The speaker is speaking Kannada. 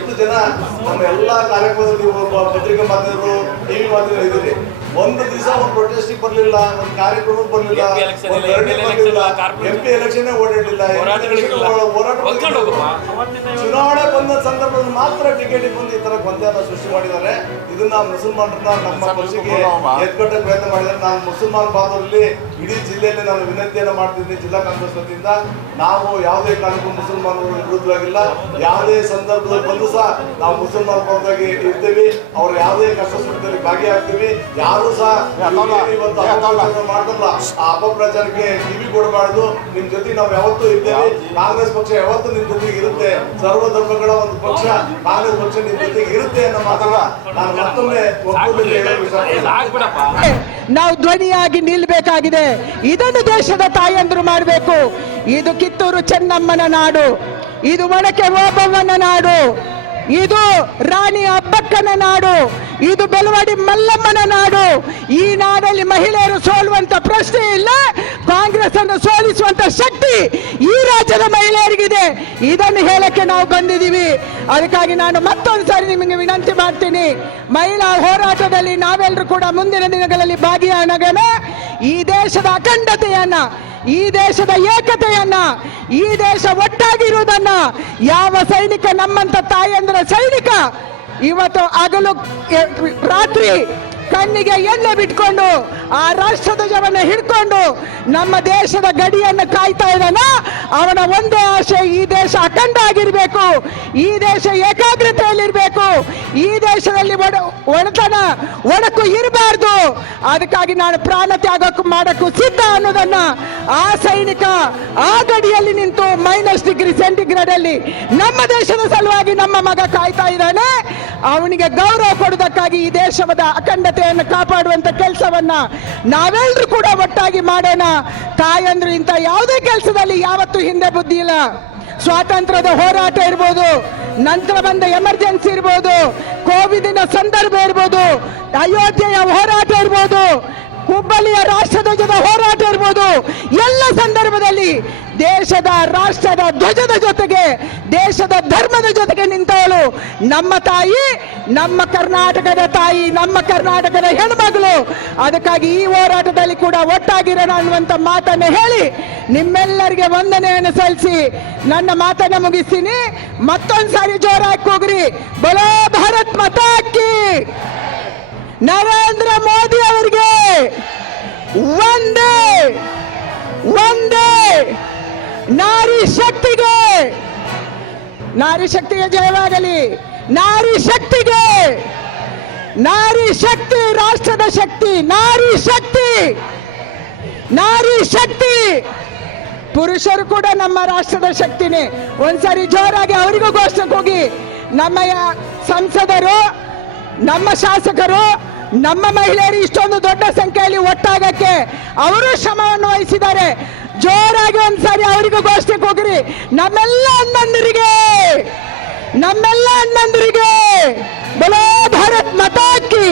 ಎಷ್ಟು ಜನ ನಮ್ಮ ಎಲ್ಲಾ ಕಾರ್ಯಕ್ರಮದಲ್ಲಿ ಪತ್ರಿಕಾ ಮಾಧ್ಯಮರು ಟಿವಿ ಮಾಧ್ಯಮ ಇದ್ದೀರಿ. ಒಂದು ದಿವಸ ಒಂದು ಪ್ರೊಟೆಸ್ಟಿಗೆ ಬರಲಿಲ್ಲ, ಒಂದು ಕಾರ್ಯಕ್ರಮಕ್ಕೆ ಬರಲಿಲ್ಲ, MP ಎಲೆಕ್ಷನ್ ಓಡಾಡಲಿಲ್ಲ. ಚುನಾವಣೆ ಬಂದ ಸಂದರ್ಭದಲ್ಲಿ ಮಾತ್ರ ಟಿಕೆಟ್ ಬಂದು ಈ ತರ ಗೊಂದಲ ಸೃಷ್ಟಿ ಮಾಡಿದ್ದಾರೆ. ಇದನ್ನ ಮುಸಲ್ಮಾನರನ್ನ ನಮ್ಮ ಪಕ್ಷಕ್ಕೆ ಎತ್ಕಟ್ಟಕ್ಕೆ ಪ್ರಯತ್ನ ಮಾಡಿದ್ದಾರೆ. ನಾನು ಮುಸಲ್ಮಾನ್ ಬಾಂಧವರಲ್ಲಿ ಇಡೀ ಜಿಲ್ಲೆಯಲ್ಲಿ ನಾನು ವಿನಂತಿಯನ್ನು ಮಾಡ್ತಿದ್ದೀನಿ. ಜಿಲ್ಲಾ ಕಾಂಗ್ರೆಸ್ ವತಿಯಿಂದ ನಾವು ಯಾವುದೇ ಕಾರಣಕ್ಕೂ ಮುಸಲ್ಮಾನರು ವಿರುದ್ಧವಾಗಿಲ್ಲ. ಯಾವುದೇ ಸಂದರ್ಭದಲ್ಲಿ ಬಂದು ಸಹ ನಾವು ಮುಸಲ್ಮಾನ್ ಪರವಾಗಿ ಇರ್ತೀವಿ. ಅವ್ರು ಯಾವುದೇ ಕಷ್ಟ ಸುಖದಲ್ಲಿ ಭಾಗಿಯಾಗ್ತೀವಿ. ಯಾರು ಸಹ ಇವತ್ತು ಅಪಪ್ರಚಾರ ಮಾಡ್ತಾರಲ್ಲ, ಆ ಅಪಪ್ರಚಾರಕ್ಕೆ ಕಿವಿ ಕೊಡಬಾರ್ದು. ನಿಮ್ ಜೊತೆ ನಾವು ಯಾವತ್ತೂ ಇದ್ದೇವೆ. ಕಾಂಗ್ರೆಸ್ ಪಕ್ಷ ಯಾವತ್ತೂ ನಿಮ್ ಜೊತೆಗೆ ಇರುತ್ತೆ. ಸರ್ವ ಧರ್ಮಗಳ ಒಂದು ಪಕ್ಷ ಕಾಂಗ್ರೆಸ್ ಪಕ್ಷ ನಿಮ್ ಜೊತೆಗೆ ಇರುತ್ತೆ ಅನ್ನೋ ಮಾತನ್ನ ನಾನು ಮತ್ತೊಮ್ಮೆ ನಾವು ಧ್ವನಿಯಾಗಿ ನಿಲ್ಬೇಕಾಗಿದೆ. ಇದನ್ನು ದೇಶದ ತಾಯಂದ್ರು ಮಾಡಬೇಕು. ಇದು ಕಿತ್ತೂರು ಚೆನ್ನಮ್ಮನ ನಾಡು, ಇದು ಒಣಕೆ ಓಬವ್ವನ ನಾಡು, ಇದು ರಾಣಿ ಅಬ್ಬಕ್ಕನ ನಾಡು, ಇದು ಬೆಳವಡಿ ಮಲ್ಲಮ್ಮನ ನಾಡು. ಈ ನಾಡಲ್ಲಿ ಮಹಿಳೆಯರು ಸೋಲುವಂತ ಪ್ರಶ್ನೆ ಇಲ್ಲ. ಕಾಂಗ್ರೆಸ್ ಅನ್ನು ಸೋಲಿಸುವಂತ ಶಕ್ತಿ ಈ ರಾಜ್ಯದ ಮಹಿಳೆಯರಿಗಿದೆ. ಇದನ್ನು ಹೇಳಕ್ಕೆ ನಾವು ಬಂದಿದ್ದೀವಿ. ಅದಕ್ಕಾಗಿ ನಾನು ಮತ್ತೊಂದು ಸಾರಿ ನಿಮಗೆ ವಿನಂತಿ ಮಾಡ್ತೀನಿ, ಮಹಿಳಾ ಹೋರಾಟದಲ್ಲಿ ನಾವೆಲ್ಲರೂ ಕೂಡ ಮುಂದಿನ ದಿನಗಳಲ್ಲಿ ಭಾಗಿಯಾಗೋಣ. ಈ ದೇಶದ ಅಖಂಡತೆಯನ್ನ, ಈ ದೇಶದ ಏಕತೆಯನ್ನ, ಈ ದೇಶ ಒಟ್ಟಾಗಿರುವುದನ್ನ ಯಾವ ಸೈನಿಕ, ನಮ್ಮಂತ ತಾಯಂದ್ರ ಸೈನಿಕ ಇವತ್ತು ಹಗಲು ರಾತ್ರಿ ಕಣ್ಣಿಗೆ ಎಣ್ಣೆ ಬಿಟ್ಕೊಂಡು ಆ ರಾಷ್ಟ್ರಧ್ವಜವನ್ನು ಹಿಡ್ಕೊಂಡು ನಮ್ಮ ದೇಶದ ಗಡಿಯನ್ನು ಕಾಯ್ತಾ ಇದ್ದಾನ, ಅವನ ಒಂದೇ ಆಶೆ ಈ ದೇಶ ಅಖಂಡ ಆಗಿರ್ಬೇಕು, ಈ ದೇಶ ಏಕಾಗ್ರತೆಯಲ್ಲಿರ್ಬೇಕು, ಈ ದೇಶದಲ್ಲಿ ಒಡಕು ಇರಬಾರ್ದು. ಅದಕ್ಕಾಗಿ ನಾನು ಪ್ರಾಣ ತ್ಯಾಗಕ್ಕೂ ಮಾಡಕ್ಕೂ ಸಿದ್ಧ ಅನ್ನೋದನ್ನ ಆ ಸೈನಿಕ ಆ ಗಡಿಯಲ್ಲಿ ನಿಂತು -°C ಅಲ್ಲಿ ನಮ್ಮ ದೇಶದ ಸಲುವಾಗಿ ನಮ್ಮ ಮಗ ಕಾಯ್ತಾ ಇದ್ದಾನೆ. ಅವನಿಗೆ ಗೌರವ ಕೊಡುವುದಕ್ಕಾಗಿ ಈ ದೇಶದ ಅಖಂಡತೆಯನ್ನು ಕಾಪಾಡುವಂತ ಕೆಲಸವನ್ನ ನಾವೆಲ್ಲರೂ ಕೂಡ ಒಟ್ಟಾಗಿ ಮಾಡೋಣ. ತಾಯಂದ್ರು ಇಂಥ ಯಾವುದೇ ಕೆಲಸದಲ್ಲಿ ಯಾವತ್ತೂ ಹಿಂದೆ ಬುದ್ಧಿ ಇಲ್ಲ. ಸ್ವಾತಂತ್ರ್ಯದ ಹೋರಾಟ ಇರ್ಬೋದು, ನಂತರ ಬಂದ ಎಮರ್ಜೆನ್ಸಿ ಇರ್ಬೋದು, ಕೋವಿಡಿನ ಸಂದರ್ಭ ಇರ್ಬೋದು, ಅಯೋಧ್ಯೆಯ ಹೋರಾಟ ಇರ್ಬೋದು, ಹುಬ್ಬಳ್ಳಿಯ ರಾಷ್ಟ್ರಧ್ವಜದ ಹೋರಾಟ ಇರ್ಬೋದು, ಎಲ್ಲ ಸಂದರ್ಭದಲ್ಲಿ ದೇಶದ ರಾಷ್ಟ್ರದ ಧ್ವಜದ ಜೊತೆಗೆ, ದೇಶದ ಧರ್ಮದ ಜೊತೆಗೆ ನಿಂತವಳು ನಮ್ಮ ತಾಯಿ, ನಮ್ಮ ಕರ್ನಾಟಕದ ತಾಯಿ, ನಮ್ಮ ಕರ್ನಾಟಕದ ಹೆಣ್ಮಗಳು. ಅದಕ್ಕಾಗಿ ಈ ಹೋರಾಟದಲ್ಲಿ ಕೂಡ ಒಟ್ಟಾಗಿರೋಣ ಅನ್ನುವಂಥ ಮಾತನ್ನು ಹೇಳಿ ನಿಮ್ಮೆಲ್ಲರಿಗೆ ವಂದನೆಯನ್ನು ಸಲ್ಲಿಸಿ ನನ್ನ ಮಾತನ್ನ ಮುಗಿಸ್ತೀನಿ. ಮತ್ತೊಂದು ಸಾರಿ ಜೋರಾಗಿ ಕೂಗ್ರಿ, ಬೋಲೋ ಭಾರತ್ ಮಾತಾ ಕಿ, ನರೇಂದ್ರ ಮೋದಿ ಅವರಿಗೆ ವಂದೇ ವಂದೇ, ನಾರಿ ಶಕ್ತಿಗೆ, ನಾರಿ ಶಕ್ತಿಗೆ ಜಯವಾಗಲಿ, ನಾರಿ ಶಕ್ತಿಗೆ, ನಾರಿ ಶಕ್ತಿ ರಾಷ್ಟ್ರದ ಶಕ್ತಿ, ನಾರಿ ಶಕ್ತಿ, ನಾರಿ ಶಕ್ತಿ. ಪುರುಷರು ಕೂಡ ನಮ್ಮ ರಾಷ್ಟ್ರದ ಶಕ್ತಿನೇ. ಒಂದ್ಸರಿ ಜೋರಾಗಿ ಅವರಿಗೂ ಘೋಷಣೆಗೆ ಹೋಗಿ, ನಮ್ಮ ಸಂಸದರು, ನಮ್ಮ ಶಾಸಕರು, ನಮ್ಮ ಮಹಿಳೆಯರು ಇಷ್ಟೊಂದು ದೊಡ್ಡ ಸಂಖ್ಯೆಯಲ್ಲಿ ಒಟ್ಟಾಗಕ್ಕೆ ಅವರು ಶ್ರಮವನ್ನು ವಹಿಸಿದ್ದಾರೆ. ಜೋರಾಗಿ ಒಂದ್ಸಾರಿ ಅವರಿಗೂ ಘೋಷಣೆಗೆ ಹೋಗ್ರಿ, ನಮ್ಮೆಲ್ಲ ಅಣ್ಣಂದಿರಿಗೆ, ನಮ್ಮೆಲ್ಲ ಅಣ್ಣಂದಿರಿಗೆ ಬೋಲೋ ಭಾರತ್ ಮಾತಾ ಕಿ.